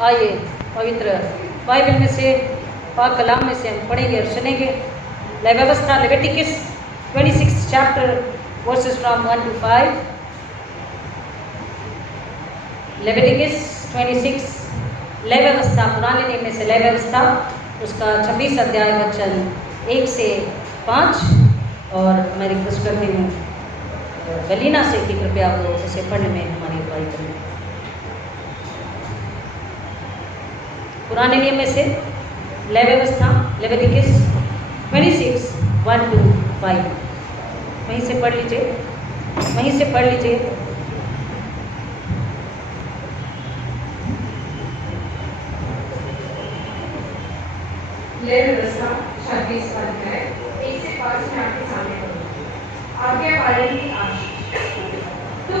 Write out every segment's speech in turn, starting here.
आइए पवित्र बाइबल में से, पाक कलाम में से हम पढ़ेंगे और सुनेंगे। लय व्यवस्था Leviticus 26 chapter versus from 1 to 5। Leviticus 26 लय व्यवस्था, पुराने नियम में से लय व्यवस्था, उसका 26 अध्याय वचन 1 से 5। और मैं रिक्वेस्ट करती हूँ गलीना से कि कृपया वो उसे पढ़ने में हमारी अगुवाई करें। पुराने नियम में से लय व्यवस्था लेविटिकस 26 1 to 5। वहीं से पढ़ लीजिए, वहीं से पढ़ लीजिए। लय व्यवस्था 26 अध्याय 1 से 5 में आपके सामने पढ़ूंगा। आज्ञापालन की आशीष। तुम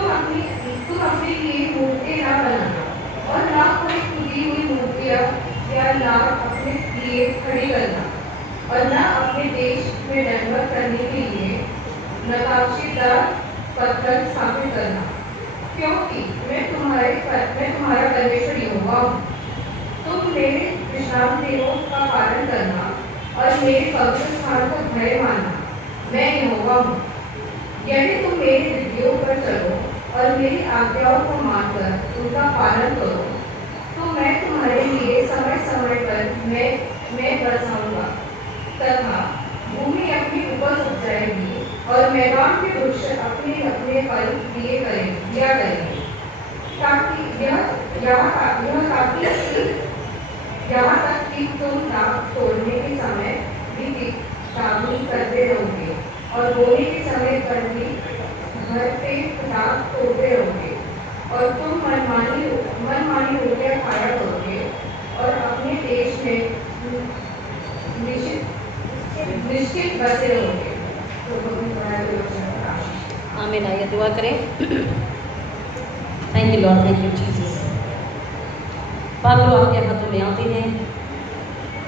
अपने लिए मूर्ति न बनाना और ना कोई खुदी हुई मूर्तियां या लाभ अपने लिए खड़ी करना, और न अपने देश में दंडवत करने के लिए नकाशीदार पत्थर स्थापित करना, क्योंकि मैं तुम्हारा परमेश्वर यहोवा हूँ। तुम मेरे विश्राम दिनों का पालन करना और मेरे पवित्र स्थान का भय मानना, मैं यहोवा हूँ। यदि तुम मेरी विधियों पर चलो और मेरी आज्ञाओं को मानकर उनका पालन करो, तो मैं तुम्हारे लिए समय समय पर मैं बरसाऊंगा तथा भूमि अपनी उपज उपजाएगी और मैदान के वृक्ष अपने अपने फल दिया करेंगे, ताकि यहाँ तक कि तुम दाख तोड़ने के समय भी दागनी करते रहोगे और बोने के समय पर भी भरते दाख तोड़ते रहोगे, और तुम मनमानी रोटियां खाया करोगे और अपने देश में निश्चित बसे रहोगे। आमीन। आइए दुआ करें। Thank you Lord, thank you Jesus. पागलो आपके हाथों में आते हैं।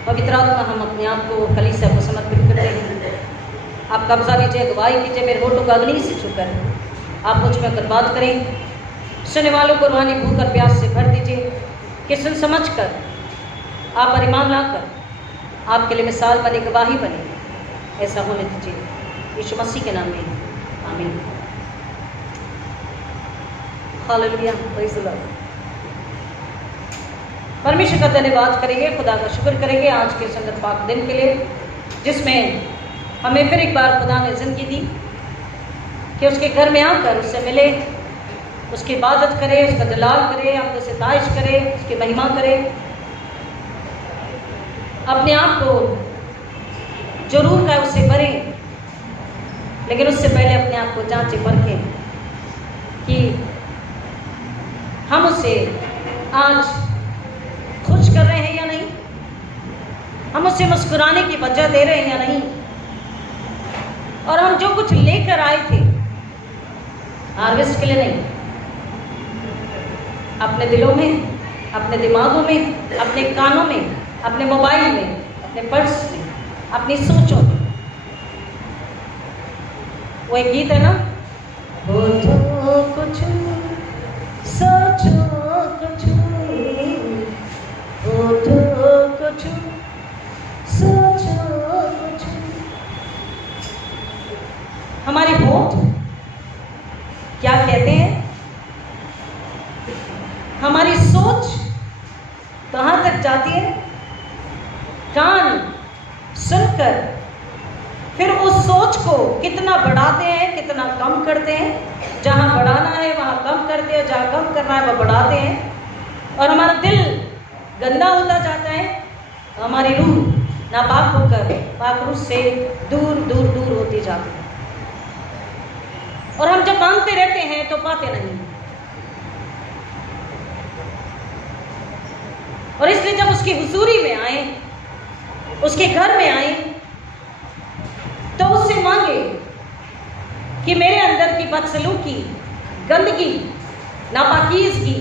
पवित्र आत्मा, हम अपने आप को कलीसिया को समर्पित करते हैं। आप कब्जा लीजिए, अगुवाई कीजिए। मेरे होठों का अग्नि से छूकर आप मुझ में अगर बात करें, सुनने वालों को रूहानी भूख और प्यास से भर दीजिए कि सुन समझ कर आप पर ईमान लाकर आपके लिए मिसाल बने, गवाही बने। ऐसा होने दीजिए यीशु मसीह के नाम में, आमीन। Hallelujah, praise the Lord. परमेश्वर का धन्यवाद करेंगे, खुदा का शुक्र करेंगे आज के सुंदर पाक दिन के लिए, जिसमें हमें फिर एक बार खुदा ने जिंदगी दी कि उसके घर में आकर उससे मिले, उसकी इबादत करे, उसका जलाल करे, अपने सिताइश करे, उसकी महिमा करे। अपने आप को जो रूह का उससे भरें, लेकिन उससे पहले अपने आप को जांचे परखें कि हम उससे आज खुश कर रहे हैं या नहीं, हम उससे मुस्कुराने की वजह दे रहे हैं या नहीं, और हम जो कुछ लेकर आए थे हार्वेस्ट के लिए नहीं, अपने दिलों में, अपने दिमागों में, अपने कानों में, अपने मोबाइल में, अपने पर्स में, अपनी सोचों में। वो एक गीत है ना, हो तो कुछ सोचो कुछ, हो तो कुछ सोचो कुछ। हमारे होठ क्या कहते हैं, हमारी सोच कहाँ तक जाती है, कान सुनकर फिर उस सोच को कितना बढ़ाते हैं, कितना कम करते हैं। जहाँ बढ़ाना है वहाँ कम करते हैं, जहाँ कम करना है वह बढ़ाते हैं। और हमारा दिल गंदा होता जाता है, हमारी रूह नापाक होकर पाक रूह से दूर दूर दूर होती जाती है। और हम जब मांगते रहते हैं तो पाते नहीं। और इसलिए जब उसकी हुजूरी में आए, उसके घर में आए, तो उससे मांगे कि मेरे अंदर की बदसलूकी, गंदगी, नापाकीज़गी,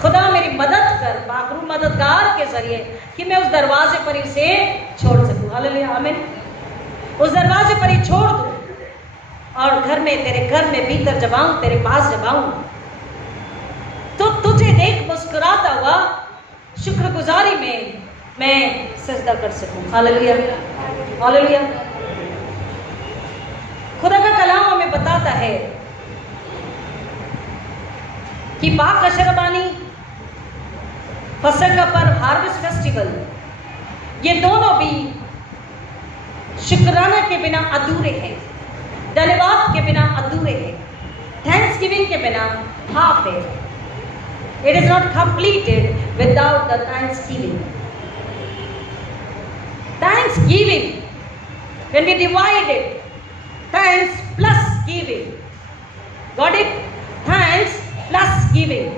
खुदा मेरी मदद कर, पाकरू मददगार के जरिए, कि मैं उस दरवाजे पर इसे छोड़ सकूं। हालेलुया, आमीन। उस दरवाजे पर ही छोड़ दूं और घर में, तेरे घर में भीतर जब आऊं, तेरे पास जब आऊं, तो तुझे देख मुस्कुराता हुआ शुक्रगुजारी में मैं सजदा कर सकूं। Hallelujah, hallelujah. खुदा का कलाम हमें बताता है कि पाक अशरबानी, फसह का पर्व, हार्वेस्ट फेस्टिवल, ये दोनों भी शुक्राना के बिना अधूरे हैं, धन्यवाद के बिना अधूरे हैं, थैंक्स गिविंग के बिना हाफ है। It is not completed without the thanksgiving. Thanksgiving, when we divide it, thanks plus giving, got it? Thanks plus giving,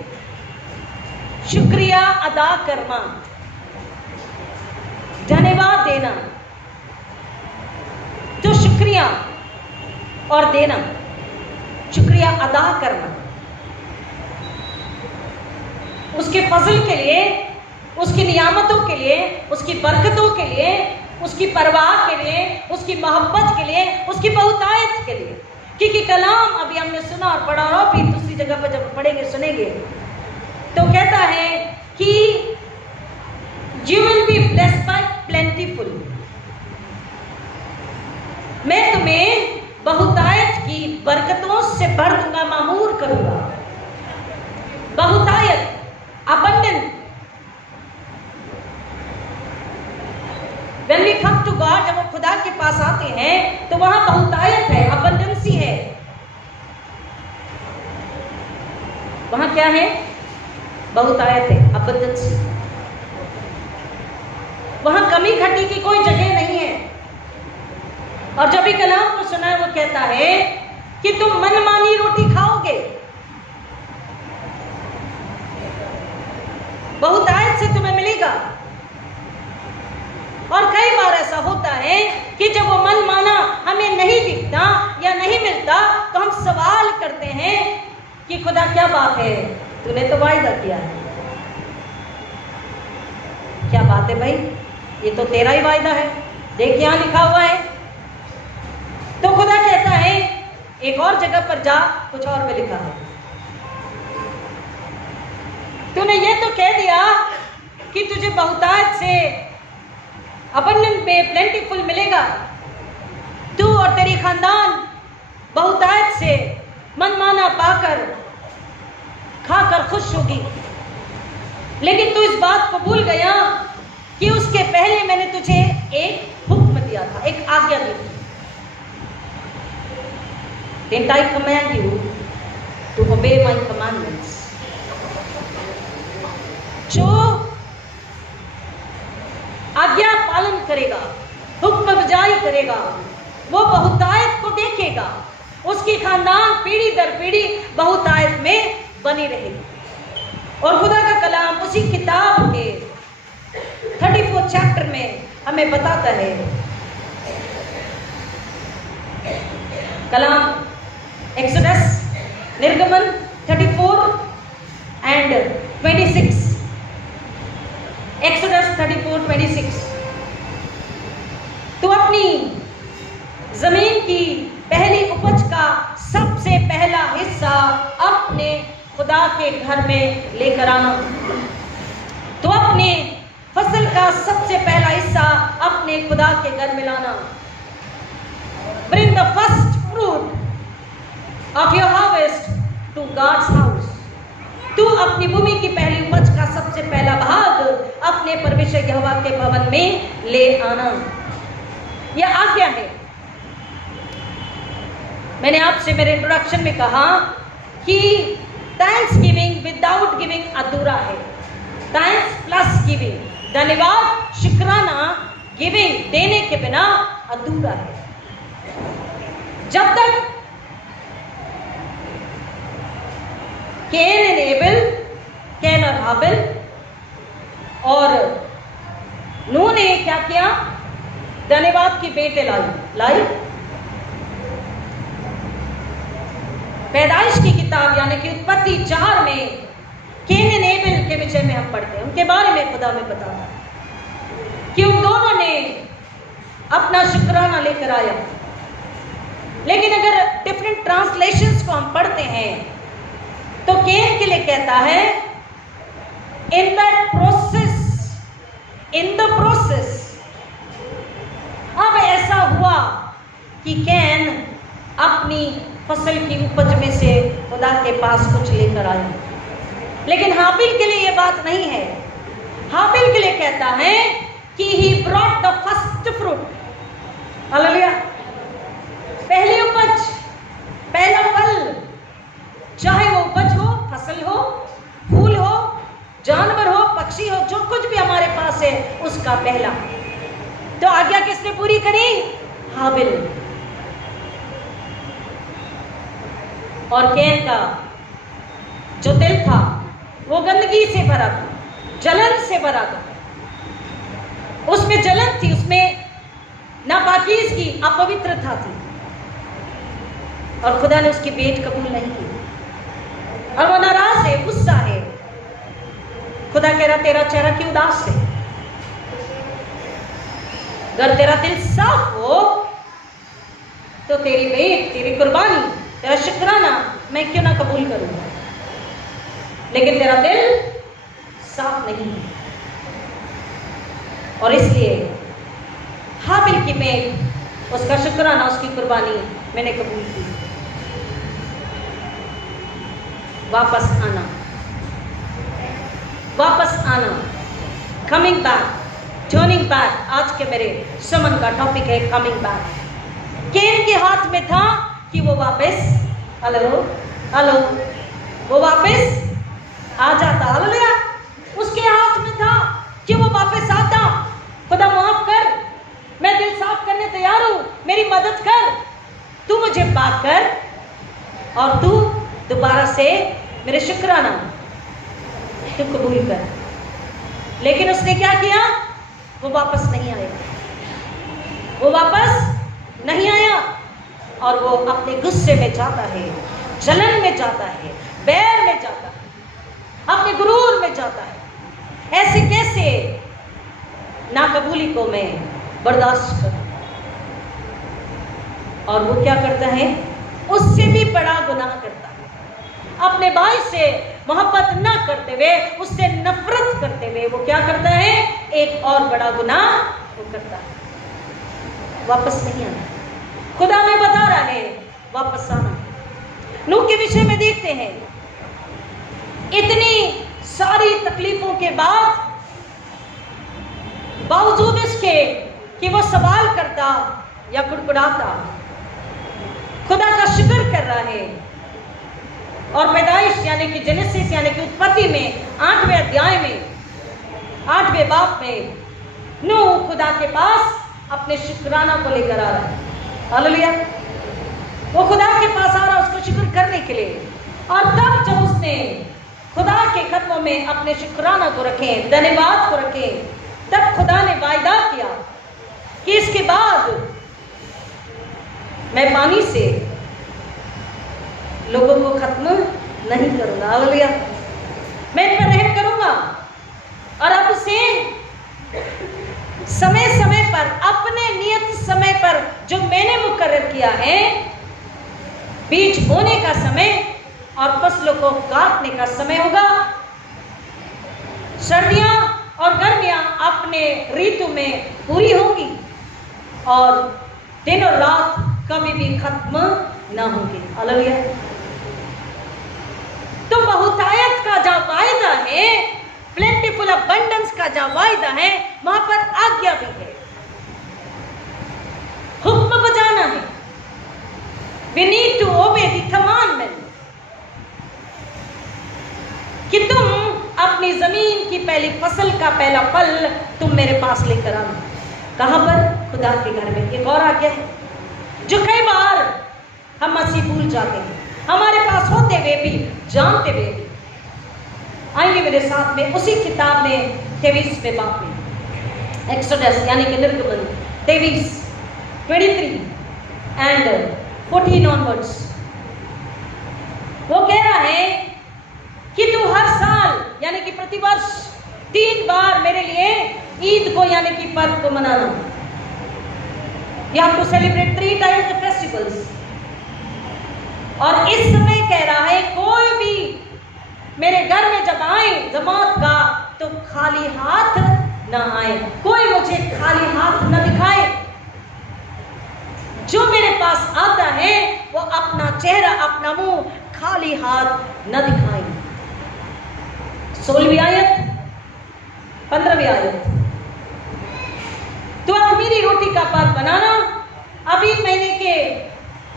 शुक्रिया अदा करना, धन्यवाद देना। जो शुक्रिया और देना, शुक्रिया अदा करना, उसके फजल के लिए, उसकी नियामतों के लिए, उसकी बरकतों के लिए, उसकी परवाह के लिए, उसकी मोहब्बत के लिए, उसकी बहुतायत के लिए। क्योंकि कलाम अभी हमने सुना और पढ़ा, और भी दूसरी जगह पर जब पढ़ेंगे सुनेंगे तो कहता है कि you will be blessed by plentiful. मैं तुम्हें बहुतायत की बरकतों से भर दूंगा, मामूर करूंगा। बहुतायत, abundant। When we come to God, जब हम खुदा के पास आते हैं तो वहां बहुतायत है, abundancy है। वहां क्या है? बहुतायत है, abundancy। वहां कमी घटी की कोई जगह नहीं है। और जब भी कलाम को सुना है वो कहता है कि तुम मनमानी रोटी खाओगे, बहुतायत से तुम्हें मिलेगा। और कई बार ऐसा होता है कि जब वो मन माना हमें नहीं दिखता या नहीं मिलता तो हम सवाल करते हैं कि खुदा क्या बात है, तूने तो वायदा किया है। क्या बात है भाई, ये तो तेरा ही वायदा है, देख यहां लिखा हुआ है। तो खुदा कहता है एक और जगह पर जा, कुछ और में लिखा है। तूने ये तो कह दिया कि तुझे बहुतायत से, अबंडेंट में, प्लेंटीफुल मिलेगा, तू और तेरी खानदान बहुतायत से मनमाना पाकर खाकर खुश होगी। लेकिन तू इस बात को भूल गया कि उसके पहले मैंने तुझे एक हुक्म दिया था, एक आज्ञा दी थी। Didn't I command you to obey my commandments? जो आज्ञा पालन करेगा, हुक्म बजाई करेगा, वो बहुतायत को देखेगा, उसकी खानदान पीढ़ी दर पीढ़ी बहुतायत में बनी रहेगी। और खुदा का कलाम उसी किताब के 34 चैप्टर में हमें बताता है। कलाम एक्सोडस, निर्गमन 34 and 26। एक्सोडस 34:26। तो अपनी जमीन की पहली उपज का सबसे पहला हिस्सा अपने खुदा के घर में लेकर आना। तो अपने फसल का सबसे पहला हिस्सा अपने खुदा के घर में लाना। Bring the first fruit of your harvest to God's house। तू अपनी भूमि की पहली उपज का सबसे पहला भाग अपने परमेश्वर यहोवा के भवन में ले आना। यह आज्ञा है। मैंने आपसे मेरे इंट्रोडक्शन में कहा कि थैंक्स गिविंग विदाउट गिविंग अधूरा है। थैंक्स प्लस गिविंग, धन्यवाद, शुक्राना, गिविंग, देने के बिना अधूरा है। जब तक कैन एंड एबेल, कैन और हाबिल, और नूह ने क्या किया? धन्यवाद की बेटे लाई। पैदाइश की किताब यानी कि उत्पत्ति 4 में कैन एंड एबेल के विषय में हम पढ़ते हैं। उनके बारे में खुदा में बताता कि उन दोनों ने अपना शुक्राना लेकर आया। लेकिन अगर डिफरेंट ट्रांसलेशंस को हम पढ़ते हैं तो कैन के लिए कहता है in that process in the process अब ऐसा हुआ कि कैन अपनी फसल की उपज में से खुदा के पास कुछ लेकर आया, लेकिन हाबिल के लिए ये बात नहीं है। हाबिल के लिए कहता है कि he brought the first fruit, hallelujah, पहली उपज, पहला फल, चाहे वो उपज हो, फसल हो, फूल हो, जानवर हो, पक्षी हो, जो कुछ भी हमारे पास है उसका पहला। तो आज्ञा किसने पूरी करी? हाबिल। और कैन का जो दिल था वो गंदगी से भरा था, जलन से भरा था, उसमें जलन थी, उसमें नापाकीज़गी, अपवित्रता थी, और खुदा ने उसकी भेंट कबूल नहीं की, और वो नाराज है, गुस्सा है। खुदा कह रहा तेरा चेहरा क्यों उदास है? अगर तेरा दिल साफ हो तो तेरी भेंट, तेरी कुर्बानी, तेरा शुक्राना मैं क्यों ना कबूल करूंगा, लेकिन तेरा दिल साफ नहीं है। और इसलिए हाबिल की भेंट, उसका शुक्राना, उसकी कुर्बानी मैंने कबूल की। वापस आना, वापस आना, कमिंग बैक, टर्निंग बैक। आज के मेरे समन का टॉपिक है कमिंग बैक। कैन के हाथ में था कि वो वापस, हेलो हेलो, वो वापस आ जाता, हालेलुया। उसके हाथ में था कि वो वापस आता। खुदा माफ कर, मैं दिल साफ करने तैयार हूं, मेरी मदद कर, तू मुझे पाक कर और तू दोबारा से मेरे शुक्राना तू कबूल कर। लेकिन उसने क्या किया? वो वापस नहीं आया, वो वापस नहीं आया, और वो अपने गुस्से में जाता है, जलन में जाता है, बैर में जाता है, अपने गुरूर में जाता है। ऐसे कैसे नाकबूली को मैं बर्दाश्त करूं? और वो क्या करता है? उससे भी बड़ा गुनाह करता है। अपने भाई से मोहब्बत न करते हुए, उससे नफरत करते हुए वो क्या करता है? एक और बड़ा गुनाह वो करता है, वापस नहीं आना। खुदा में बता रहा है वापस आना। नूह के विषय में देखते हैं, इतनी सारी तकलीफों के बाद, बावजूद इसके कि वो सवाल करता या कुड़कुड़ाता, खुदा का शुक्र कर रहा है। और पैदाइश यानी कि जेनेसिस यानी कि उत्पत्ति में 8वें अध्याय में, 8वें बाब में नूह खुदा के पास अपने शुक्राना को लेकर आ रहा है, हालेलुया। वो खुदा के पास आ रहा उसको शुक्र करने के लिए। और तब जब उसने खुदा के कदमों में अपने शुक्राना को रखे, धन्यवाद को रखे, तब खुदा ने वायदा किया कि इसके बाद मैं पानी से लोगों को खत्म नहीं करूंगा, हालेलुया। मैं इन पर रहम करूंगा और अब से समय समय पर, अपने नियत समय पर जो मैंने मुकर्रर किया है, बीज बोने का समय और फसलों को काटने का समय होगा। सर्दियां और गर्मियां अपने ऋतु में पूरी होंगी और दिन और रात कभी भी खत्म ना होंगी, हालेलुया। तो बहुतायत का जो वायदा है, प्लेंटीफुल अबंडेंस का जो वायदा है, वहां पर आज्ञा भी है, हुक्म बजाना है। We need to obey the commandment कि तुम अपनी जमीन की पहली फसल का पहला फल तुम मेरे पास लेकर आना। कहां पर? खुदा के घर में। एक और आज्ञा है जो कई बार हम मसीह भूल जाते हैं, हमारे पास होते हुए भी, जानते हुए भी। आइए मेरे साथ में उसी किताब में 23वें बाब में, एक्सोडस यानी कि निर्गमन 23, 23 एंड 14 ऑनवर्ड्स, वो कह रहा है कि तू हर साल यानी कि प्रतिवर्ष 3 बार मेरे लिए ईद को यानी कि पर्व को मनाना। You have to celebrate 3 times the festivals। और इस समय कह रहा है कोई भी मेरे घर में जब आए जमात का, तो खाली हाथ ना आए, कोई मुझे खाली हाथ न दिखाए। जो मेरे पास आता है वो अपना चेहरा, अपना मुंह खाली हाथ न दिखाए। 16वीं आयत, 15वीं आयत। तो अख़मीरी रोटी का पर्व बनाना, अभी महीने के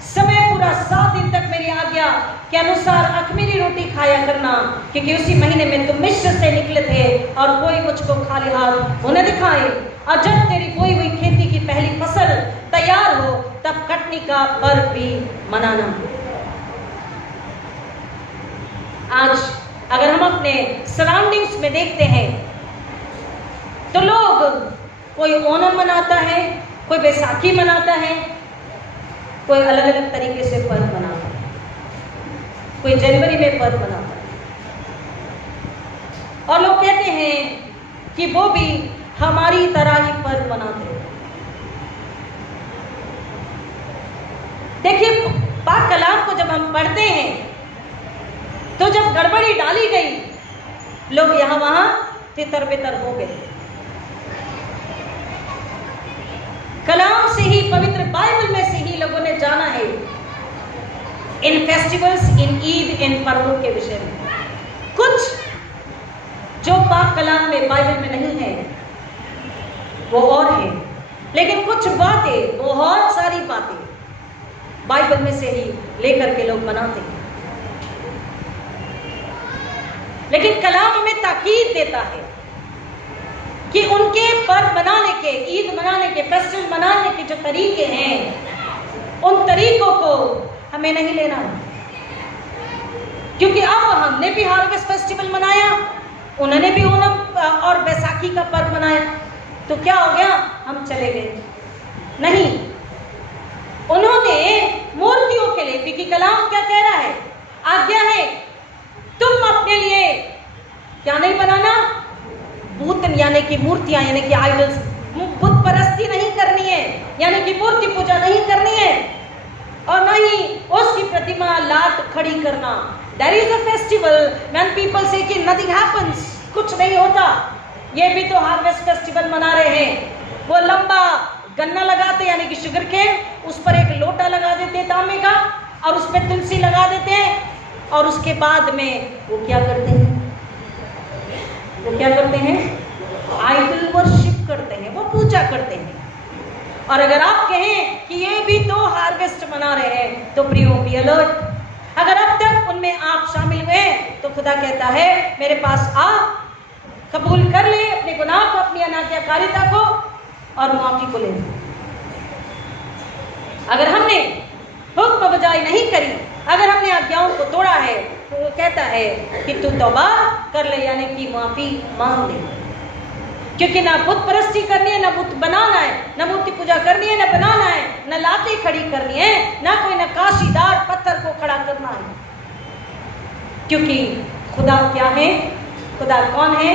समय पूरा 7 दिन तक मेरी आज्ञा के अनुसार अख़मीरी रोटी खाया करना, क्योंकि उसी महीने में तुम मिस्र से निकले थे और कोई मुझको खाली हाथ होने दिखाए। और जब तेरी बोई हुई खेती की पहली फसल तैयार हो तब कटनी का पर्व भी मनाना। आज अगर हम अपने सराउंडिंग्स में देखते हैं तो लोग, कोई ओणम मनाता है, कोई बैसाखी मनाता है, कोई अलग अलग तरीके से पर्व मनाता है, कोई जनवरी में पर्व मनाता है, और लोग कहते हैं कि वो भी हमारी तरह ही पर्व मनाते हैं। देखिए, पाक कलाम को जब हम पढ़ते हैं तो जब गड़बड़ी डाली गई, लोग यहां वहां तितर बितर हो गए। कलाम से ही, पवित्र बाइबल में से ही लोगों ने जाना है इन फेस्टिवल्स, इन ईद, इन पर्वों के विषय में। कुछ जो पाक कलाम में, बाइबल में नहीं है वो और है, लेकिन कुछ बातें, बहुत सारी बातें बाइबल में से ही लेकर के लोग मनाते हैं। लेकिन कलाम हमें ताकीद देता है कि उनके पर्व मनाने के, ईद मनाने के, फेस्टिवल मनाने के जो तरीके हैं, उन तरीकों को हमें नहीं लेना है। क्योंकि अब हमने भी हार्वेस्ट फेस्टिवल मनाया, उन्होंने भी ओणम और बैसाखी का पर्व मनाया, तो क्या हो गया, हम चले गए? नहीं, उन्होंने मूर्तियों के लिए, क्योंकि कलाम क्या कह रहा है, आज्ञा है तुम अपने लिए क्या नहीं बनाना, बुत यानी कि मूर्तियां, यानी कि आइडल्स, बुत परस्ती नहीं करनी है, यानी कि मूर्ति पूजा नहीं करनी है, और न ही उसकी प्रतिमा लाट खड़ी करना। There is a festival when people say कि nothing happens, कुछ नहीं होता। ये भी तो हार्वेस्ट फेस्टिवल मना रहे हैं। वो लंबा गन्ना लगाते, यानी कि शुगर केन, उस पर एक लोटा लगा देते हैं तांबे का, और उस पर तुलसी लगा देते हैं, और उसके बाद में वो क्या करते हैं, वो क्या करते हैं, आइडल वर्शिप करते हैं, वो पूजा करते हैं। और अगर आप कहें कि ये भी तो हार्वेस्ट मना रहे हैं, तो प्रियो बी अलर्ट। अगर अब तक उनमें आप शामिल हुए तो खुदा कहता है मेरे पास आ, कबूल कर ले अपने गुनाह को, अपनी अनाज्ञाकारिता को, और माफी को ले। अगर हमने हुक्म बजाई नहीं करी, अगर हमने आज्ञाओं को तोड़ा है, तो वो कहता है कि तू तौबा कर ले, यानी कि माफी मांग ले। क्योंकि ना बुत परस्ती करनी है, ना बुत बनाना है, ना मूर्ति पूजा करनी है, ना बनाना है, ना लातें खड़ी करनी है, ना कोई नक्काशीदार पत्थर को खड़ा करना है। क्योंकि खुदा क्या है, खुदा कौन है,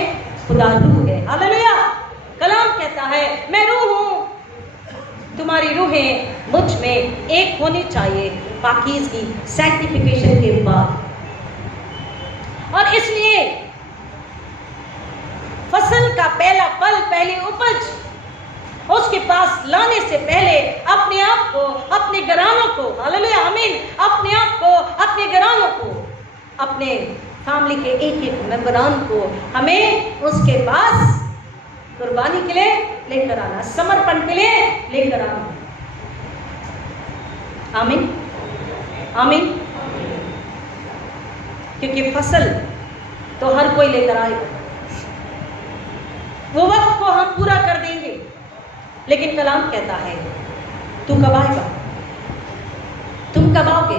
खुदा रूह है। हालेलुया। कलाम कहता है मैं रूह हूं, तुम्हारी रूहें मुझ में एक होनी चाहिए पाकीज़गी, सैंक्टिफिकेशन के बाद। और इसलिए फसल का पहला फल, पहली उपज उसके पास लाने से पहले अपने आप को, अपने घरानों को, हालेलुया आमीन, अपने आप को, अपने घरानों को, अपने फैमिली के एक एक मेंबरान को हमें उसके पास कुर्बानी के लिए लेकर आना, समर्पण के लिए लेकर आना। आमीन आमीन। क्योंकि फसल तो हर कोई लेकर आएगा, वो वक्त को हम पूरा कर देंगे, लेकिन कलाम कहता है तू कब आएगा, तुम कब आओगे?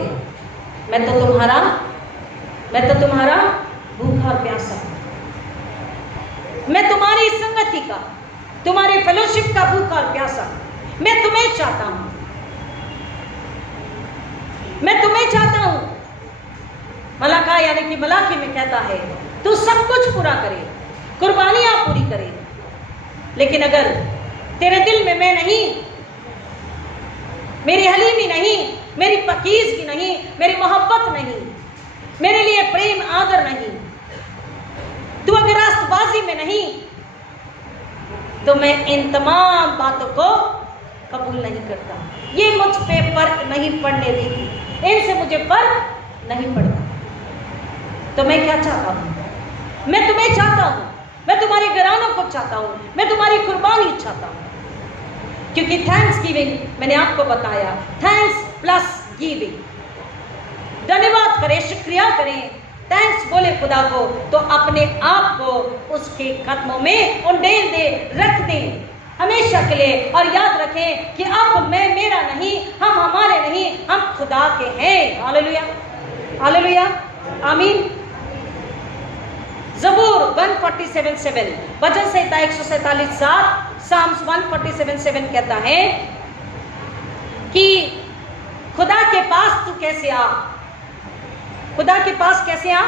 मैं तो तुम्हारा भूखा और प्यासा हूं, मैं तुम्हारी संगति का, तुम्हारे फेलोशिप का भूखा और प्यासा, मैं तुम्हें चाहता हूं, मैं तुम्हें चाहता हूं। मलाका यानी कि मलाकी में कहता है तू सब कुछ पूरा करे, कुर्बानियां पूरी करे, लेकिन अगर तेरे दिल में मैं नहीं, मेरी हलीमी नहीं, मेरी पकीज़गी नहीं, मेरी मोहब्बत नहीं, मेरे लिए प्रेम आदर नहीं, तू अगर रास्तबाजी में नहीं, तो मैं इन तमाम बातों को कबूल नहीं करता। ये मुझ पे फर्क नहीं पड़ने देती, इनसे मुझे फर्क नहीं पड़ता। तो मैं क्या चाहता हूँ? मैं तुम्हें चाहता हूँ, मैं तुम्हारे घरानों को चाहता हूँ, मैं तुम्हारी कुर्बानी चाहता हूँ। क्योंकि थैंक्स गिविंग, मैंने आपको बताया, थैंक्स प्लस गिविंग, धन्यवाद करें, शुक्रिया करें, थैंक्स बोले खुदा को, तो अपने आप को उसके कदमों में उंडेल दे, रख दें हमेशा के लिए। और याद रखें कि अब मैं मेरा नहीं, हम हमारे नहीं, हम खुदा के हैं। हालेलुया, हालेलुया, आमीन। ज़बूर 147:7, भजन संहिता 147:7, साम्स 147:7 कहता है कि खुदा के पास तू कैसे आ, खुदा के पास कैसे आ,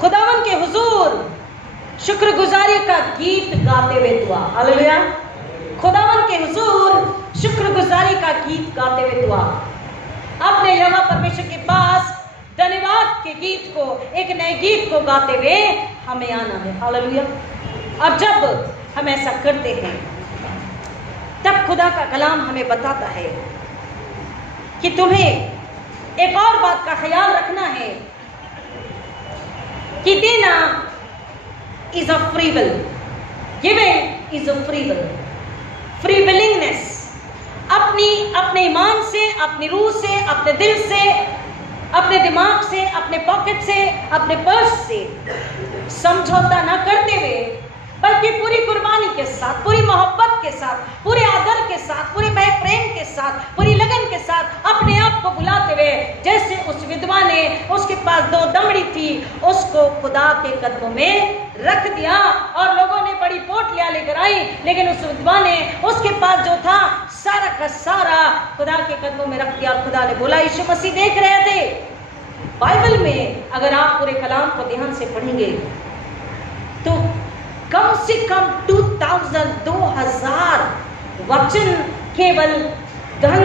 खुदावन के हुजूर शुक्रगुजारी का गीत गाते हुए दुआ। हालेलुया, खुदावन के हुजूर शुक्रगुजारी का गीत गाते हुए दुआ। अपने यहोवा परमेश्वर के पास धन्यवाद के गीत को, एक नए गीत को गाते हुए हमें आना है। हालेलुया। और जब हम ऐसा करते हैं तब खुदा का कलाम हमें बताता है कि तुम्हें एक और बात का ख्याल रखना है कि देना is a free will, giving is a free will, free willingness. अपने ईमान से, अपनी रूह से, अपने दिल से, अपने दिमाग से, अपने पॉकेट से, अपने पर्स से समझौता न करते हुए, बल्कि पूरी कुर्बानी के साथ, पूरी मोहब्बत के साथ, पूरे आदर के साथ, पूरे भय प्रेम के साथ, पूरी लगन के साथ अपने आप को बुलाते हुए, जैसे उस विधवा ने, उसके पास 2 दमड़ी थी, उसको खुदा के कदमों में रख दिया। और लोगों ने बड़ी पोटलियां लेकर आई, लेकिन उस विधवा ने उसके पास जो था सारा का सारा खुदा के कदमों में रख दिया। खुदा ने बोला, यीशु मसीह देख रहे थे। बाइबल में अगर आप पूरे कलाम को ध्यान से पढ़ेंगे तो कम से कम 2000 वचन केवल धन,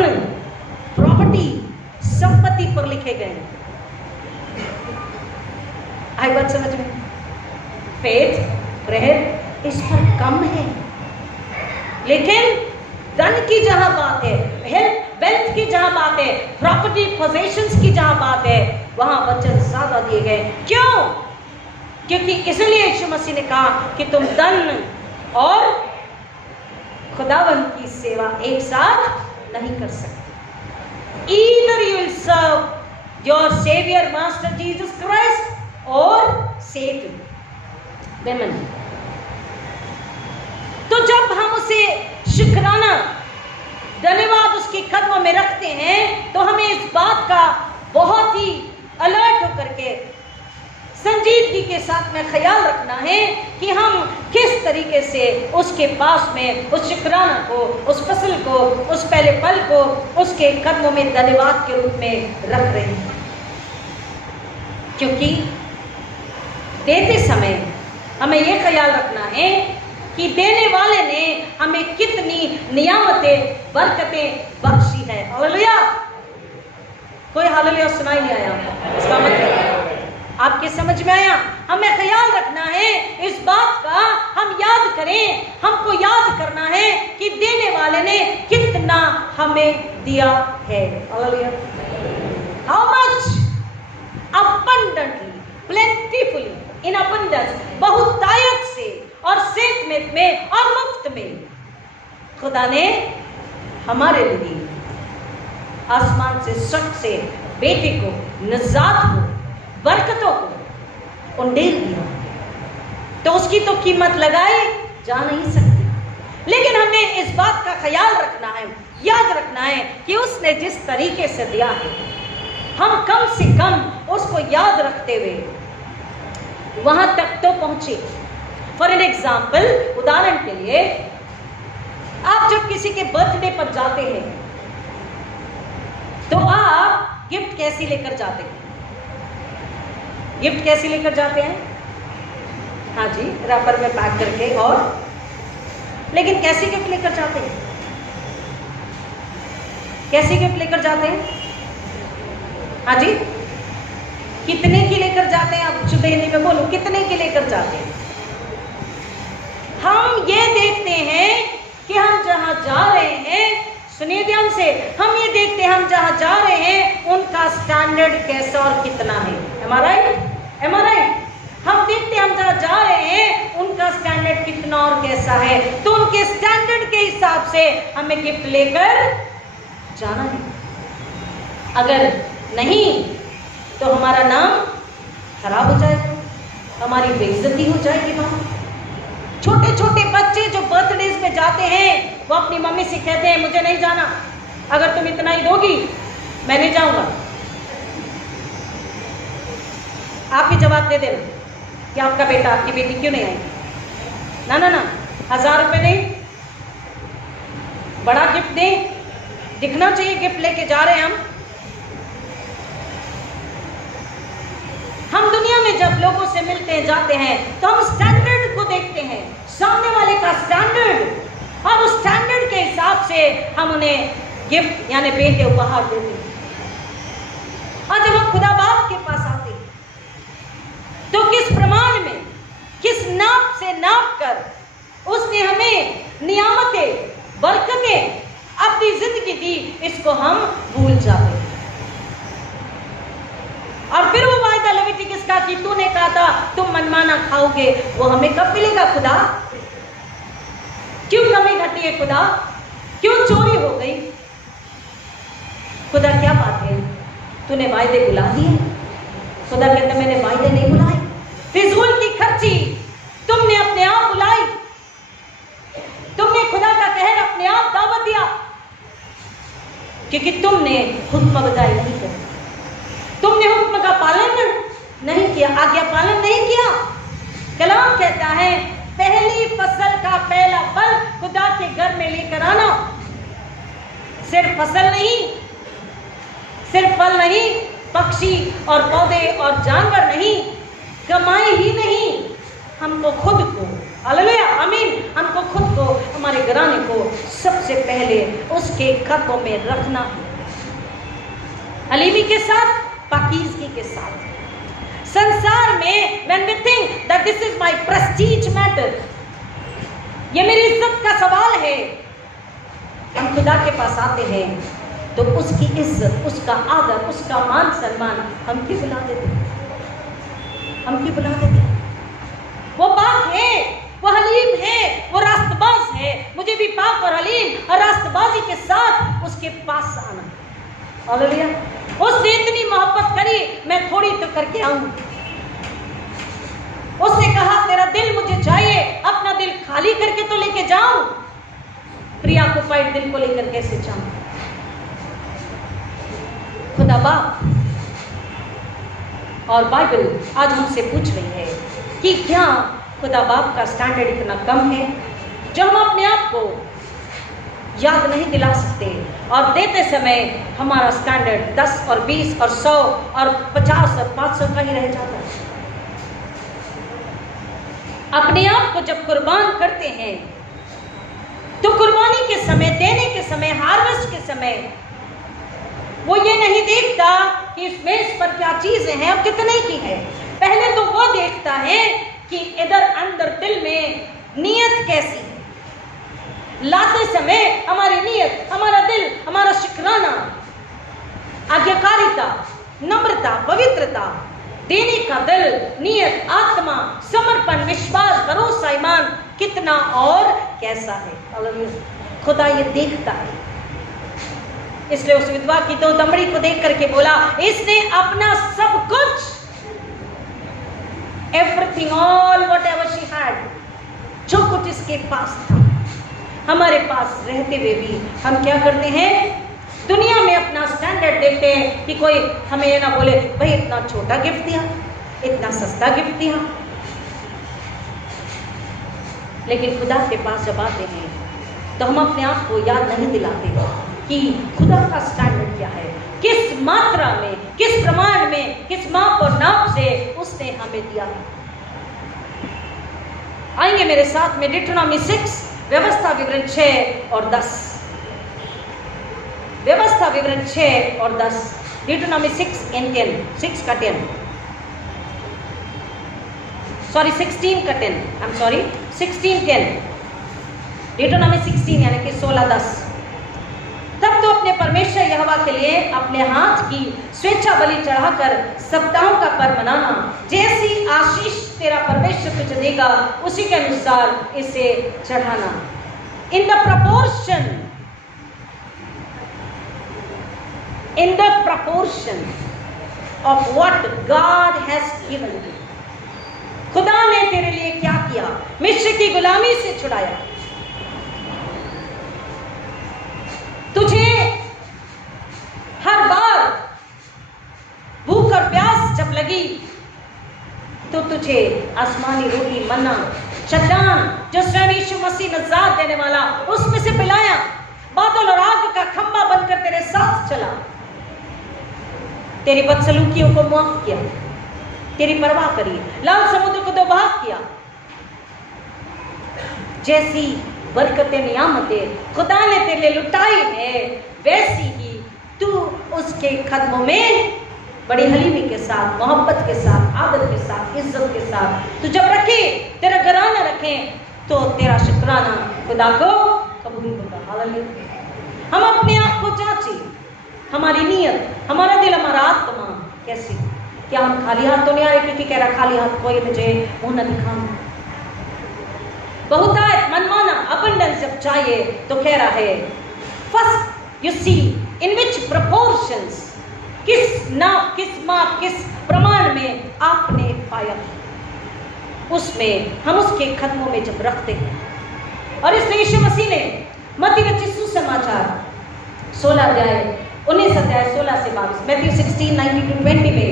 प्रॉपर्टी, संपत्ति पर लिखे गए। आई बात समझ में? फेथ, प्रेयर इस पर कम है, लेकिन धन की जहां बात है, हेल्थ, वेल्थ की जहां बात है, प्रॉपर्टी, पोजेशंस की जहां बात है, वहां वचन ज्यादा दिए गए। क्यों? क्योंकि इसलिए यीशु मसीह ने कहा कि तुम धन और खुदावन की सेवा एक साथ नहीं कर सकते। Either you will serve your saviour master Jesus Christ और सेटन, वेमन। तो जब हम उसे शुक्राना, धन्यवाद उसके कदमों में रखते हैं, तो हमें इस बात का बहुत ही अलर्ट होकर के, संजीदगी के साथ में ख्याल रखना है कि हम किस तरीके से उसके पास में उस शुक्राना को, उस फसल को, उस पहले पल को उसके कदमों में धन्यवाद के रूप में रख रहे हैं। क्योंकि देते समय हमें यह ख्याल रखना है कि देने वाले ने हमें कितनी नियामतें, बरकतें बख्शी है। हालेलुया। कोई हालेलुया सुनाई नहीं आया? इसका मतलब आपके समझ में आया? हमें ख्याल रखना है इस बात का, हम याद करें, हमको याद करना है कि देने वाले ने कितना हमें दिया है। Hallelujah. How much? Abundantly, plentifully, in abundance, बहुतायत से और सेठ में और मुफ्त में खुदा ने हमारे लिए आसमान से, सट से बेटे को, निजात को, बरकतों को उंडेल दिया। तो उसकी तो कीमत लगाई जा नहीं सकती। लेकिन हमें इस बात का ख्याल रखना है, याद रखना है कि उसने जिस तरीके से दिया है, हम कम से कम उसको याद रखते हुए वहां तक तो पहुंचे। फॉर एन एग्जाम्पल, उदाहरण के लिए, आप जब किसी के बर्थडे पर जाते हैं तो आप गिफ्ट कैसी लेकर जाते हैं? गिफ्ट कैसी लेकर जाते हैं? हाँ जी, रबर में पैक करके। और लेकिन कैसी गिफ्ट लेकर जाते हैं? कैसी गिफ्ट लेकर जाते हैं? हाँ जी, कितने की लेकर जाते हैं? आप शुद्ध हिंदी में बोलो, कितने की लेकर जाते हैं? हम ये देखते हैं कि हम जहां जा रहे हैं, सुनिए ध्यान से, हम ये देखते हैं हम जहां जा रहे हैं उनका स्टैंडर्ड कैसा और कितना है। Am I right? Am I right? हम देखते हैं हम जहां जा रहे हैं उनका स्टैंडर्ड कितना और कैसा है, तो उनके स्टैंडर्ड के हिसाब से हमें गिफ्ट लेकर जाना है। अगर नहीं तो हमारा नाम खराब हो जाएगा, हमारी बेइज्जती हो जाएगी। वहां छोटे छोटे बच्चे जो बर्थडेज में जाते हैं वो अपनी मम्मी से कहते हैं मुझे नहीं जाना, अगर तुम इतना ही दोगी मैं नहीं जाऊंगा। आप ही जवाब दे देना कि आपका बेटा आपकी बेटी क्यों नहीं आई। ना ना ना, 1000 रुपए दें, बड़ा गिफ्ट दें, दिखना चाहिए गिफ्ट लेके जा रहे हैं हम दुनिया में जब लोगों से मिलते हैं जाते हैं तो हम स्टैंडर्ड को देखते हैं, सामने वाले का स्टैंडर्ड, और उस स्टैंडर्ड के हिसाब से हम उन्हें गिफ्ट यानी भेंट उपहार देते हैं। और जब हम खुदा बाप के पास आते हैं तो किस प्रमाण में, किस नाप से नाप कर उसने हमें नियामतें, बरकतें अपनी जिंदगी दी, इसको हम भूल जाते हैं। और फिर वो वायदा लेविटिकस का कि तूने कहा था तुम मनमाना खाओगे, वो हमें कब मिलेगा खुदा? क्यों कमी घटी है खुदा? क्यों चोरी हो गई? खुदा क्या बात है, तूने वायदे बुला दिए? खुदा कहता मैंने वायदे नहीं बुलाए, फिजूल की खर्ची तुमने अपने आप बुलाई, तुमने खुदा का कहर अपने आप दावत दिया, क्योंकि तुमने हुक्म बजाय नहीं किया, तुमने हुक्म का पालन नहीं किया, आज्ञा पालन नहीं किया। कलाम कहता है पहली फसल का पहला फल खुदा के घर में लेकर आना, सिर्फ फसल नहीं, सिर्फ फल नहीं, पक्षी और पौधे और जानवर नहीं, कमाई ही नहीं, हमको खुद को, हालेलुया आमीन, हमको खुद को, हमारे घराने को सबसे पहले उसके कदमों में रखना है, अलीमी के साथ, पाकीज़गी के साथ। संसार में when we think that this is my prestige matter, ये मेरी इज्जत का सवाल है, हम खुदा के पास आते हैं तो उसकी इज्जत, उसका आदर, उसका मान सम्मान हम क्यों बुला देते, हम क्यों बुला देते? वो पाक है, वो हलीम है, वो रास्तबाज है, मुझे भी पाक और हलीम और रास्तबाजी के साथ उसके पास आना। हालेलुया, उसने इतनी मोहब्बत करी, मैं थोड़ी तो करके आऊं। उसने कहा तेरा दिल मुझे चाहिए, अपना दिल खाली करके तो लेके जाऊं, प्रिया को पाइट दिल को लेकर कैसे जाऊं? खुदा बाप और बाइबल आज हमसे पूछ रही है कि क्या खुदा बाप का स्टैंडर्ड इतना कम है जो हम अपने आप को याद नहीं दिला सकते, और देते समय हमारा स्टैंडर्ड 10 और 20 और 100 और 50 और 500 का ही रह जाता है। अपने आप को जब कुर्बान करते हैं तो कुर्बानी के समय, देने के समय, हार्वेस्ट के समय वो ये नहीं देखता कि इस मेज पर क्या चीजें हैं और कितने की है, पहले तो वो देखता है कि इधर अंदर दिल में नीयत कैसी है। लाते समय हमारी नीयत, हमारा दिल, हमारा शुक्राना, आज्ञाकारिता, नम्रता, पवित्रता, देने का दिल, नीयत, आत्मा, समर्पण, विश्वास, भरोसा, ईमान कितना और कैसा है। खुदा ये देखता है, इसलिए उस विधवा की दो दमड़ी को देख करके बोला इसने अपना सब कुछ, everything, all whatever she had, जो कुछ इसके पास था, हमारे पास रहते हुए भी हम क्या करते हैं? दुनिया में अपना स्टैंडर्ड देखते हैं कि कोई हमें ये ना बोले भाई इतना छोटा गिफ्ट दिया, इतना सस्ता गिफ्ट दिया। लेकिन खुदा के पास जब आते हैं तो हम अपने आप को याद नहीं दिलाते कि खुदा का स्टैंडर्ड क्या है, किस मात्रा में, किस प्रमाण में, किस माप और नाप से उसने हमें दिया। आइए मेरे साथ में डिट्रोनॉमी 6 व्यवस्था विवरण 6 और 10, व्यवस्था विवरण 6 और 10, डिट्रोनॉमी 6 and 10, 6 का 10, सॉरी 16 का 10, आई एम सॉरी 16:10, डिटोनॉमी 16 यानी कि 16:10। तब तो अपने परमेश्वर यहोवा के लिए अपने हाथ की स्वेच्छा बलि चढ़ाकर सप्ताहों का पर्व मनाना, जैसी आशीष तेरा परमेश्वर तुझे देगा उसी के अनुसार इसे चढ़ाना। In the proportion of what God has given you। खुदा ने तेरे लिए क्या किया? मिस्र की गुलामी से छुड़ाया, तुझे हर बार भूख और प्यास जब लगी तो तुझे आसमानी रोटी मन्ना चट्टान जो स्वयं यीशु मसीह नजात देने वाला उसमें से पिलाया, बादल और आग का खंभा बनकर तेरे साथ चला, तेरी बदसलूकियों को माफ किया, तेरी परवाह करी, लाल समुद्र को दो भाग किया। जैसी बरकतें नियामतें खुदा ने तेरे लिए लुटाई है, वैसी ही तू उसके कदमों में बड़ी हलीमी के साथ, मोहब्बत के साथ, आदर के साथ, इज्जत के साथ तू जब रखे, तेरा घराना रखे तो तेरा शुक्राना खुदा को कबूल होगा। हालेलुया। हम अपने आप को जांचें, हमारी नीयत, हमारा दिल, हमारा आत्मा कैसी, क्या हम खाली हाथ तो नहीं आ रहे? क्योंकि कह रहा खाली हाथ कोई मुझे मुंह न दिखाना। बहुतायत, मनमाना, अबंडेंस जब चाहिए तो कह रहा है first you see in which proportions, किस नाप, किस माप, किस प्रमाण में आपने पाया, उसमें हम उसके कदमों में जब रखते हैं। और इसलिए यीशु मसीह ने मत्ती रचित सुसमाचार 16 अध्याय 19 अध्याय 16 से 22, मैथ्यू 16:19-20 में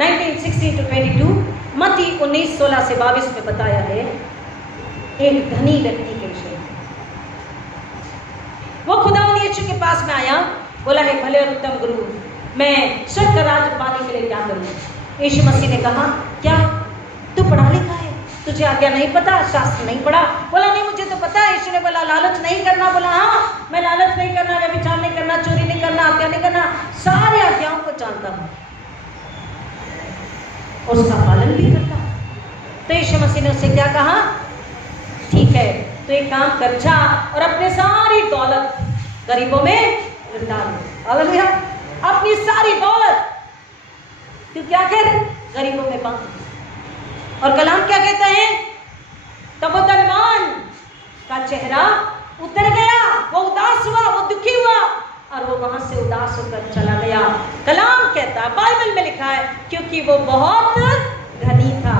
19:16-22, मत्ती 19:16 से 22 में बताया है एक धनी व्यक्ति के विषय। वो खुदावंद यीशु के पास में आया, बोला है भले और उत्तम गुरु, मैं स्वर्ग का राज्य पाने के लिए क्या करूं? यीशु मसीह ने कहा क्या तू पढ़ा लिखा है, तुझे आज्ञा नहीं पता, शास्त्र नहीं पढ़ा? बोला नहीं मुझे तो पता है। यीशु ने बोला लालच नहीं करना? बोला हाँ मैं लालच नहीं करना, व्यभिचार नहीं करना, चोरी नहीं करना, हत्या नहीं करना, सारे आज्ञाओं को जानता हूं और उसका पालन भी करता हूं। तो यीशु मसीह ने उससे क्या कहा? ठीक है तो एक काम कर, जा और अपने सारी दौलत गरीबों में लुटा दो। हालेलुया। अपनी सारी दौलत तू क्या कर, गरीबों में बांट। और कलाम क्या कहता है? तब वो धनवान का चेहरा उतर गया, वो उदास हुआ, वो दुखी हुआ और वो वहां से उदास होकर चला गया। कलाम कहता है, बाइबल में लिखा है, क्योंकि वो बहुत धनी था।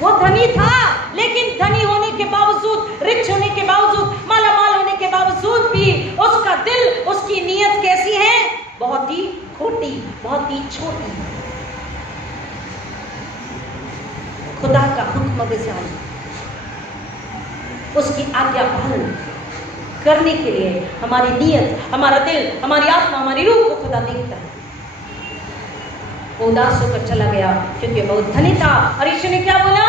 वो धनी था, लेकिन धनी होने के बावजूद, रिच होने के बावजूद, मालामाल होने के बावजूद भी उसका दिल, उसकी नीयत कैसी है? बहुत ही खोटी, बहुत ही छोटी। खुदा का हुक्म बजाय उसकी आज्ञा पालन करने के लिए हमारी नीयत, हमारा दिल, हमारी आत्मा, हमारी रूह को खुदा देखता है। वो उदास होकर चला गया क्योंकि बहुत धनी था। और यीशु ने क्या बोला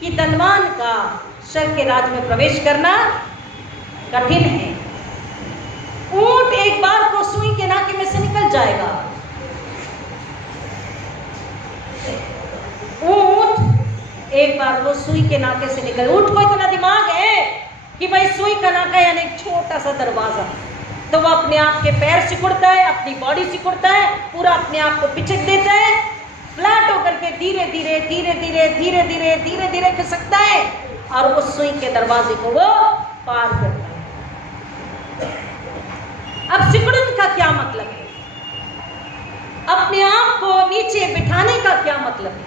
कि धनवान का स्वर्ग के राज्य में प्रवेश करना कठिन है। ऊंट एक बार को सुई के नाके में से निकल जाएगा। ऊंट एक बार को सुई के नाके से निकल, ऊंट को इतना दिमाग है कि भाई सुई का नाका यानी एक छोटा सा दरवाजा, तो वो अपने आप के पैर सिकुड़ता है, अपनी बॉडी सिकुड़ता है, पूरा अपने आप को पिचक देता है, फ्लैट होकर के धीरे धीरे धीरे धीरे धीरे धीरे धीरे धीरे खिसकता है और उस सुई के दरवाजे को वो पार करता है। अब सिकुड़न का क्या मतलब है? अपने आप को नीचे बिठाने का क्या मतलब है?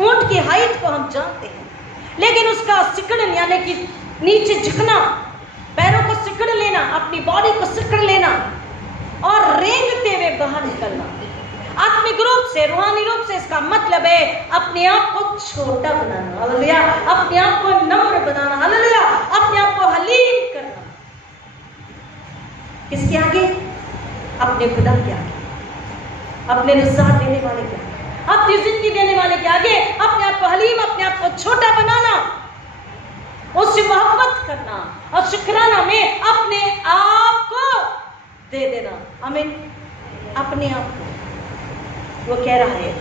ऊंट की हाइट को हम जानते हैं, लेकिन उसका सिकुड़न यानी कि नीचे झुकना, पैरों को सिकड़ लेना, अपनी बॉडी को सिकड़ लेना और रेंगते हुए बाहर निकलना। आत्मिक रूप से, रूहानी रूप से इसका मतलब है अपने आप को छोटा बनाना। हालेलुया। अपने आप को नम्र बनाना। हालेलुया। अपने आप को हलीम करना। किसके आगे? अपने खुदा के आगे, अपने निजात देने वाले के आगे, अपनी जिंदगी देने वाले के आगे अपने आप को हलीम, अपने आप को छोटा बनाना, उससे मोहब्बत करना और शुक्राना में अपने आप को दे देना। आमीन। अपने आप को। वो कह रहा है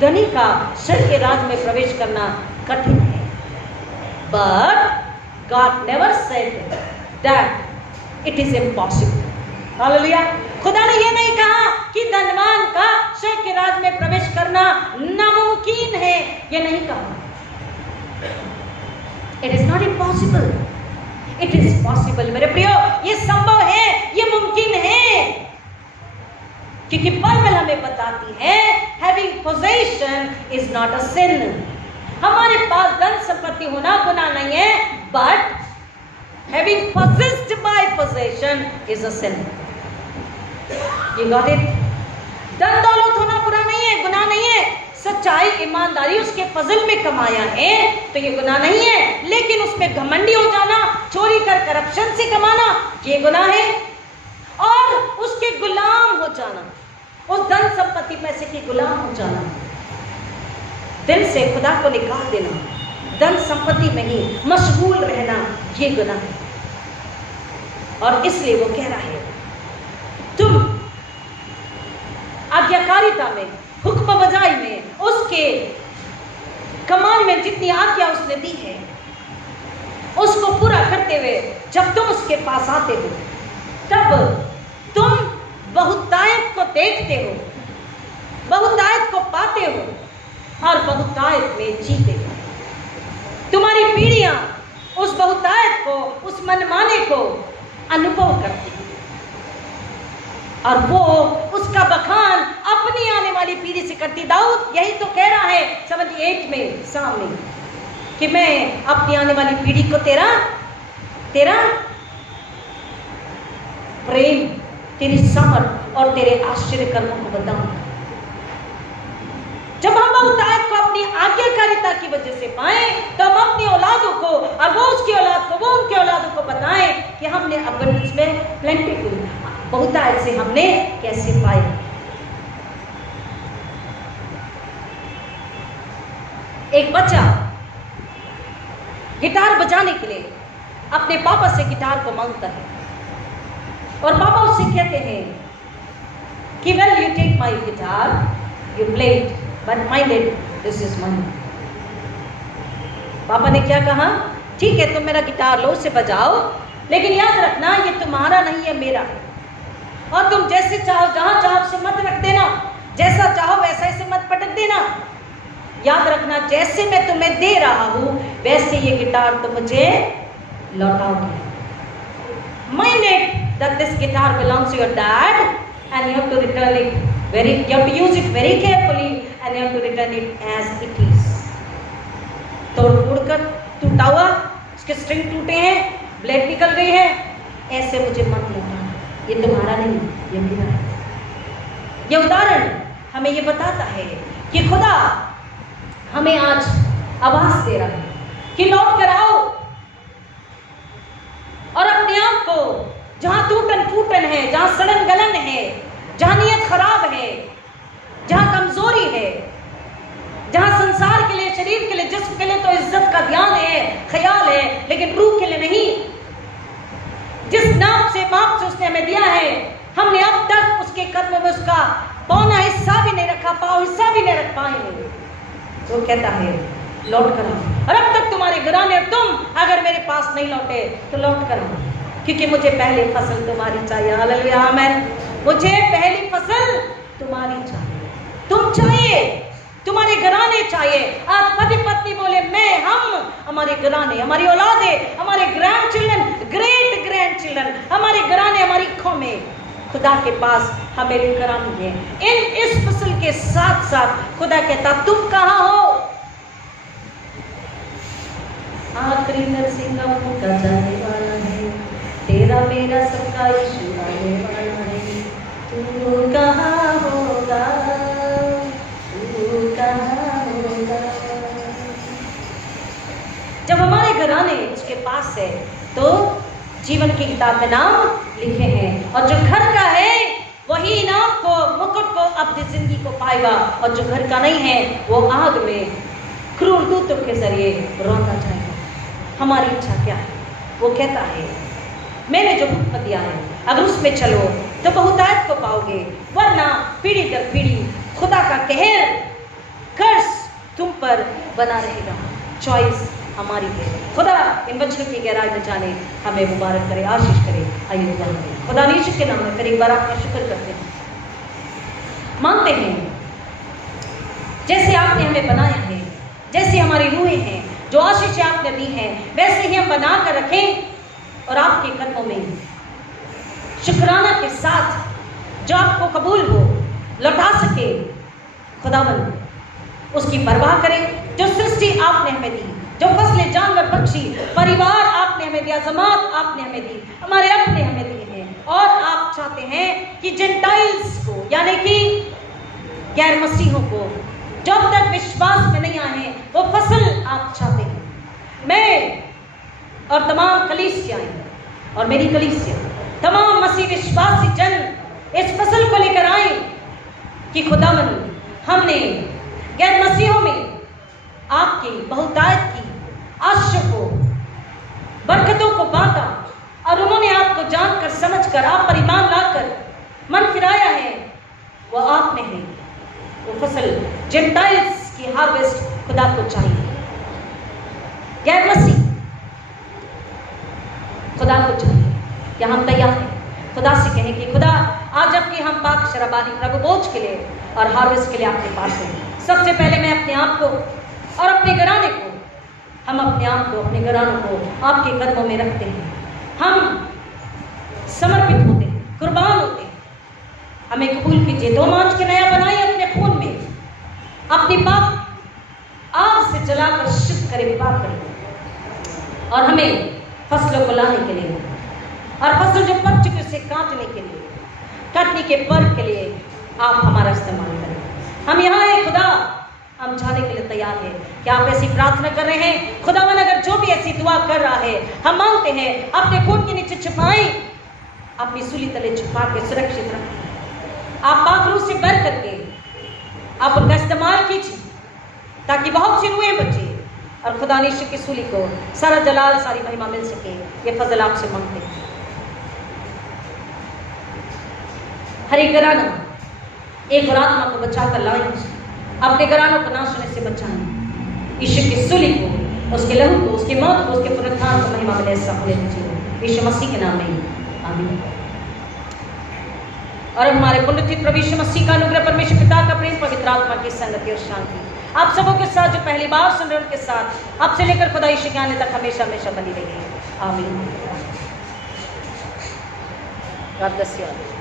धनी का स्वर्ग के राज में प्रवेश करना कठिन है। But God never said that it is impossible. Hallelujah. खुदा ने ये नहीं कहा कि धनवान का स्वर्ग के राज में प्रवेश करना नामुमकिन है, ये नहीं कहा। It is not impossible, it is possible. मेरे प्रियो, ये संभव है, ये मुमकिन है, क्योंकि बाइबल हमें बताती है having possession is not a sin. हमारे पास धन संपत्ति होना गुनाह नहीं है, but having possessed by possession is a sin। You got it? धन दौलत होना बुरा नहीं है, गुनाह नहीं है। सच्चाई, ईमानदारी उसके फजल में कमाया है तो ये गुनाह नहीं है, लेकिन उसमें घमंडी हो जाना, चोरी कर करप्शन से कमाना, ये गुनाह है। और उसके गुलाम हो जाना, उस धन संपत्ति पैसे के गुलाम हो जाना, दिल से खुदा को निकाल देना, धन संपत्ति में ही मशगूल रहना, ये गुनाह है। और इसलिए वो कह रहा है तुम आज्ञाकारिता में, हुक्म बजाई में, उसके कमाल में जितनी आज्ञा उसने दी है उसको पूरा करते हुए जब तुम उसके पास आते हो तब तुम बहुतायत को देखते हो, बहुतायत को पाते हो और बहुतायत में जीते हो। तुम्हारी पीढ़ियां उस बहुतायत को, उस मनमाने को अनुभव करती है और वो उसका बखान अपनी आने वाली पीढ़ी से करती। दाऊद यही तो कह रहा है 78 में सामने कि मैं अपनी आने वाली पीढ़ी को तेरा प्रेम, तेरी समर्थ और तेरे आश्चर्य कर्मों को बताऊंगा। जब हम बहुतायत को अपनी आज्ञाकारिता की वजह से पाएं तो हम अपनी औलादों को और वो उसकी औलाद को, वो उनकी औलादों को बताएं कि हमने अबंडेंस में, प्लेंटीफुल बहुतायत से हमने कैसे पाए। एक बच्चा गिटार बजाने के लिए अपने पापा से गिटार को मांगता है और पापा उससे कहते हैं कि well you take my guitar, you play it, but mind it this is mine. पापा ने क्या कहा? ठीक है, तुम मेरा गिटार लो, उसे बजाओ, लेकिन याद रखना ये तुम्हारा नहीं है, मेरा है। और तुम जैसे चाहो, जहां चाहो उसे मत रख देना, जैसा चाहो वैसा इसे मत पटक देना। याद रखना जैसे मैं तुम्हें दे रहा हूं वैसे ये गिटार तुम मुझे लौटाओगे। Mind it that this guitar belongs to your dad and you have to return it you have to use it very carefully and you have to return it as it is। तोड़ फोड़ कर टूटा हुआ, उसके string टूटे हैं, blade निकल गई है, ऐसे मुझे मत लौटाना, ये तुम्हारा नहीं, ये मेरा है। ये उदाहरण हमें ये बताता है कि खुदा हमें आज आवाज दे रहा है कि लौट कर आओ और अपने आप को जहां टूटन फूटन है, जहां सड़न गलन है, जहां नियत खराब है, जहां कमजोरी है, जहां संसार के लिए, शरीर के लिए, जिस्म के लिए तो इज्जत का ध्यान है, ख्याल है, लेकिन रूह के लिए नहीं। जिस नाप से माप से उसने हमें दिया है, हमने अब तक उसके कदमों में उसका पौना हिस्सा भी नहीं रखा, पाव हिस्सा भी नहीं रख पाए। तो कहता है लौट कर आओ। और अब तक तुम्हारे घराने, तुम अगर मेरे पास नहीं लौटे तो लौट कर आओ, क्योंकि मुझे पहली फसल तुम्हारी चाहिए। हालेलुया, आमीन। मुझे पहली फसल तुम्हारी चाहिए, तुम चाहिए, तुम्हारे घराने चाहिए। आज पति पत्नी बोले मैं, हम, हमारे घराने, हमारी औलादे, हमारे grand children, great grand children, हमारे घराने हमारी कौमें खुदा के पास हमें लेकर आनी है। इस फसल के साथ साथ खुदा कहता तुम कहाँ हो? आखिरी नरसिंह का जाने वाला है, तेरा मेरा सबका यीशु आने वाला है। तू कहाँ होगा, तू कहाँ होगा? जब हमारे घराने उसके पास है तो जीवन की किताब में नाम लिखे हैं, और जो घर का है वही इनाम को, मुकुट को, अपनी जिंदगी को पाएगा, और जो घर का नहीं है वो आग में क्रूर दूतों के जरिए रोता जाएगा। हमारी इच्छा क्या है? वो कहता है मैंने जो हुक्म दिया है अगर उसमें चलो तो बहुतायत को पाओगे, वरना पीढ़ी दर पीढ़ी खुदा का कहर, कर्ज तुम पर बना रहेगा। चॉइस हमारी है। खुदा इन बच्चों की गहराई में जाने हमें मुबारक करे, आशीष करे। आइए खुदा हमें खुदा यीशु के नाम में फिर एक बार आपका शुक्र करते हैं, मानते हैं जैसे आपने हमें बनाया है, जैसे हमारी रूहें हैं, जो आशीष आपने दी है, वैसे ही हम बना कर रखें और आपके कदमों में शुक्राना के साथ जो आपको कबूल हो लौटा सके। खुदावंद उसकी परवाह करें। जो सृष्टि आपने हमें दी, जो फसलें, जानवर, पक्षी, परिवार आपने हमें दिया, जमात आपने हमें दी, हमारे अपने हमें दिए हैं, और आप चाहते हैं कि जेंटाइल्स को यानी कि गैर मसीहों को जो अब तक विश्वास में नहीं आए हैं, वो फसल आप चाहते हैं। मैं और तमाम कलीसियाएं और मेरी कलीसिया, तमाम मसीह विश्वासी जन इस फसल को लेकर आए कि खुदावंद हमने गैर मसीहों में आपकी बहुतायत की आशीष को, बरकतों को बांटा, और उन्होंने आपको जानकर समझकर आप पर ईमान लाकर मन फिराया है, वो आप में है। वो फसल जेंटाइल्स की हार्वेस्ट खुदा को चाहिए, गैर मसीह खुदा को चाहिए। क्या हम तैयार हैं खुदा से कहें कि खुदा आज जबकि हम पाक शराबानी प्रभु बोझ के लिए और हार्वेस्ट के लिए आपके पास हैं, सबसे पहले मैं अपने आप को और अपने घराने को, हम अपने आप को, अपने घरानों को आपके कदमों में रखते हैं। हम समर्पित होते हैं, कुर्बान होते हैं। हमें कबूल कीजिए, दो मांझ के नया बनाइए अपने खून में, अपनी पाप आग से जलाकर शुद्ध करें, पाप करें, और हमें फसलों को लाने के लिए और फसल जो पक चुकी उसे काटने के लिए, कटने के पर्व के लिए आप हमारा इस्तेमाल करें। हम यहाँ हैं खुदा, हम जाने के लिए तैयार हैं कि आप ऐसी प्रार्थना कर रहे हैं। खुदावन अगर जो भी ऐसी दुआ कर रहा है, हम मांगते हैं अपने खून के नीचे छुपाएं, अपनी सूली तले छुपा के सुरक्षित रखें। आप पाखरू से भर करके आप उनका इस्तेमाल कीजिए ताकि बहुत सी रूहें बचे और खुदा यीशु की सूली को सारा जलाल, सारी महिमा मिल सके। ये फजल आपसे मांगते हैं। हर एक घराना एक और आत्मा को बचा कर लाएं, अपने घरानों को नाश होने से बचाएं। यीशु की सूली को, उसके लहू को, उसके मौत को, उसके पुनरुत्थान को महिमा मिले, ऐसा होने दीजिए यीशु मसीह के नाम में, आमीन। और हमारे पुण्यतित प्रभु यीशु मसीह का अनुग्रह, परमेश्वर पिता का प्रेम, पवित्र आत्मा की संगति और शांति आप सबों के साथ, जो पहली बार सुन रहे उनके साथ, आपसे लेकर खुदा यीशु के आने तक हमेशा हमेशा बनी रही, आमीन। God bless you all.